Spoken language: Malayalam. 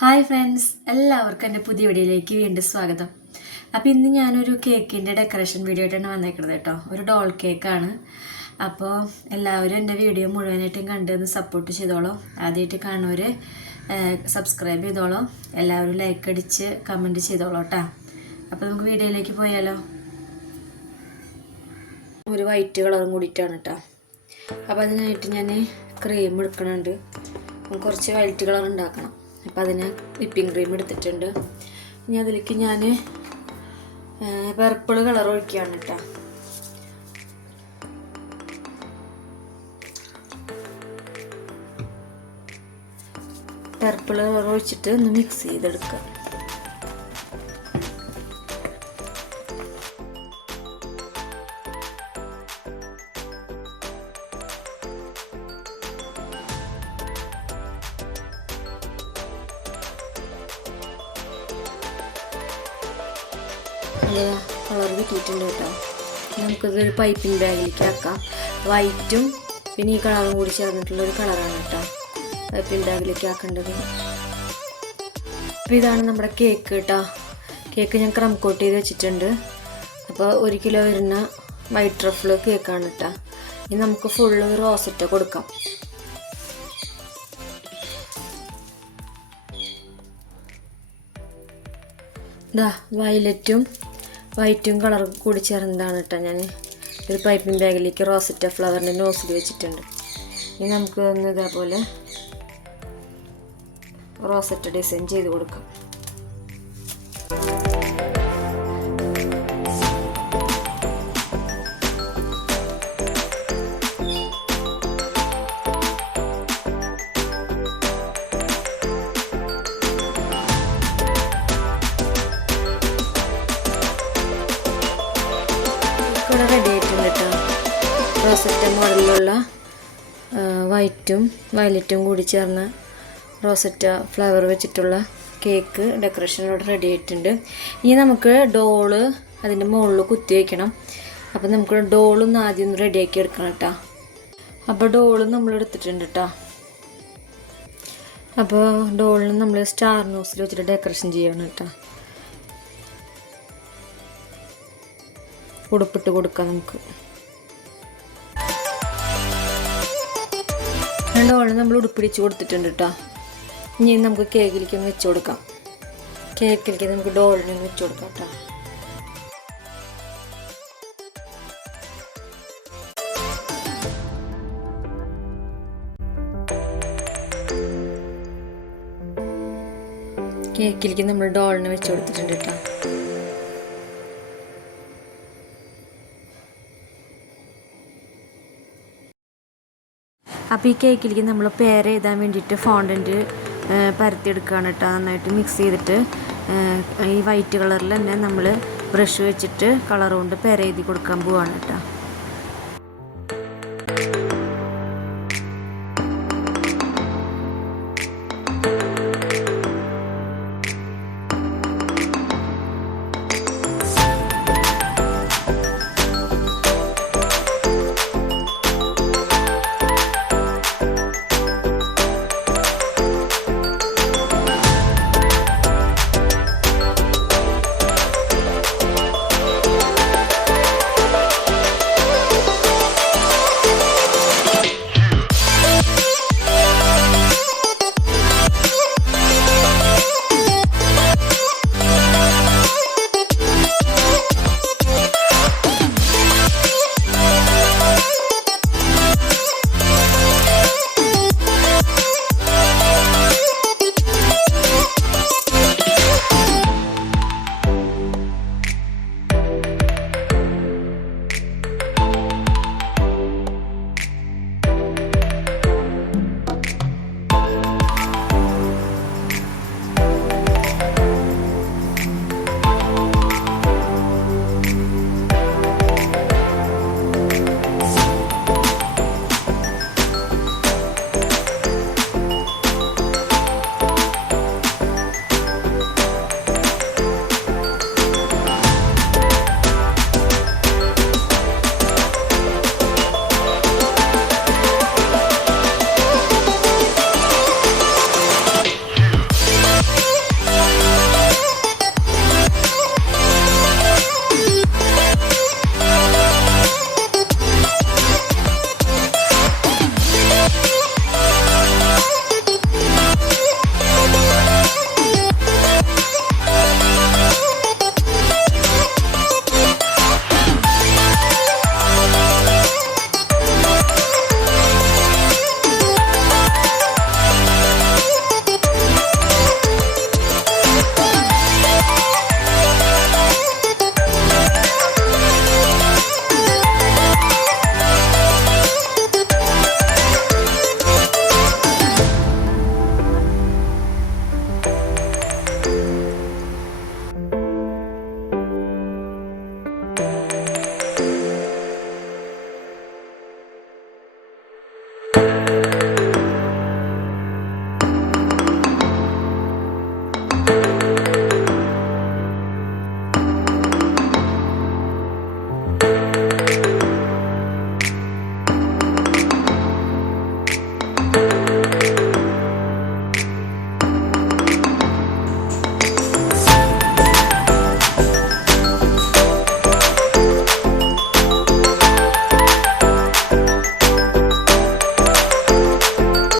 ഹായ് ഫ്രണ്ട്സ്, എല്ലാവർക്കും എൻ്റെ പുതിയ വീഡിയോയിലേക്ക് വീണ്ടും സ്വാഗതം. അപ്പോൾ ഇന്ന് ഞാനൊരു കേക്കിൻ്റെ ഡെക്കറേഷൻ വീഡിയോ ആയിട്ടാണ് വന്നേക്കുന്നത് കേട്ടോ. ഒരു ഡോൾ കേക്കാണ്. അപ്പോൾ എല്ലാവരും എൻ്റെ വീഡിയോ മുഴുവനായിട്ടും കണ്ടെന്ന് സപ്പോർട്ട് ചെയ്തോളൂ. ആദ്യമായിട്ട് കാണുന്നവർ സബ്സ്ക്രൈബ് ചെയ്തോളൂ. എല്ലാവരും ലൈക്ക് അടിച്ച് കമൻറ്റ് ചെയ്തോളൂ കേട്ടോ. അപ്പോൾ നമുക്ക് വീഡിയോയിലേക്ക് പോയാലോ. ഒരു വൈറ്റ് കളറും കൂടിയിട്ടാണ് കേട്ടോ. അപ്പോൾ അതിനായിട്ട് ഞാൻ ക്രീം എടുക്കണുണ്ട്. കുറച്ച് വൈറ്റ് കളർ ഉണ്ടാക്കണം. അപ്പോൾ അതിന് വിപ്പിംഗ് ക്രീം എടുത്തിട്ടുണ്ട്. ഇനി അതിലേക്ക് ഞാൻ പർപ്പിൾ കളർ ഒഴിക്കുകയാണ് കേട്ടോ. പർപ്പിൾ കളർ ഒഴിച്ചിട്ട് ഒന്ന് മിക്സ് ചെയ്തെടുക്കുക. നല്ല കളർ കിട്ടിയിട്ടുണ്ട് കേട്ടോ. നമുക്കിതൊരു പൈപ്പിംഗ് ബാഗിലേക്ക് ആക്കാം. വൈറ്റും പിന്നെ ഈ കളറും കൂടി ചേർന്നിട്ടുള്ളൊരു കളറാണ് കേട്ടോ പൈപ്പിംഗ് ബാഗിലേക്ക് ആക്കേണ്ടത്. അപ്പോൾ ഇതാണ് നമ്മുടെ കേക്ക് കേട്ടോ. കേക്ക് ഞാൻ ക്രം കോട്ട് ചെയ്ത് വെച്ചിട്ടുണ്ട്. അപ്പോൾ 1 കിലോ വരുന്ന വൈറ്റ് ട്രഫിൾ കേക്കാണ് കേട്ടോ. ഇനി നമുക്ക് ഫുള്ള് റോസറ്റ് കൊടുക്കാം. ഇതാ വയലറ്റും വൈറ്റും കളർ കൂടി ചേർന്നതാണ് കേട്ടോ. ഞാൻ ഒരു പൈപ്പിംഗ് ബാഗിലേക്ക് റോസറ്റ ഫ്ലവറിൻ്റെ നോസിൽ വെച്ചിട്ടുണ്ട്. ഇനി നമുക്ക് ഒന്ന് ഇതേപോലെ റോസറ്റ ഡിസൈൻ ചെയ്ത് കൊടുക്കാം. റെഡി ആയിട്ടുണ്ട് കേട്ടോ. റോസറ്റ മോഡലിലുള്ള വൈറ്റും വയലറ്റും കൂടി ചേർന്ന റോസറ്റ ഫ്ലവർ വെച്ചിട്ടുള്ള കേക്ക് ഡെക്കറേഷൻ ഇവിടെ റെഡി ആയിട്ടുണ്ട്. ഇനി നമുക്ക് ഡോള് അതിൻ്റെ മുകളിൽ കുത്തി വയ്ക്കണം. അപ്പോൾ നമുക്ക് ഡോളൊന്ന് ആദ്യം ഒന്ന് റെഡിയാക്കി എടുക്കണം കേട്ടോ. അപ്പോൾ ഡോള് നമ്മൾ എടുത്തിട്ടുണ്ട് കേട്ടോ. അപ്പോൾ ഡോളിന് നമ്മൾ സ്റ്റാർ നോസിൽ വെച്ചിട്ട് ഡെക്കറേഷൻ ചെയ്യണം കേട്ടോ. ഉടുപ്പിട്ട് കൊടുക്കാം നമുക്ക്. ഡോളിന് നമ്മൾ ഉടുപ്പിടിച്ച് കൊടുത്തിട്ടുണ്ട് കേട്ടോ. ഇനി നമുക്ക് കേക്കിലേക്ക് ഒന്ന് വെച്ച് കൊടുക്കാം. കേക്കിലേക്ക് നമുക്ക് ഡോളിന് വെച്ച് കൊടുക്കാം കേട്ടോ. കേക്കിലേക്ക് നമ്മൾ ഡോളിന് വെച്ച് കൊടുത്തിട്ടുണ്ട് കേട്ടോ. അപ്പോൾ ഈ കേക്കിലേക്ക് നമ്മൾ പേര് എഴുതാൻ വേണ്ടിയിട്ട് ഫോണ്ടൻറ്റ് പരത്തിയെടുക്കുകയാണ് കേട്ടോ. നന്നായിട്ട് മിക്സ് ചെയ്തിട്ട് ഈ വൈറ്റ് കളറിൽ തന്നെ നമ്മൾ ബ്രഷ് വെച്ചിട്ട് കളർ കൊണ്ട് പേര് എഴുതി കൊടുക്കാൻ പോവാണ് കേട്ടോ.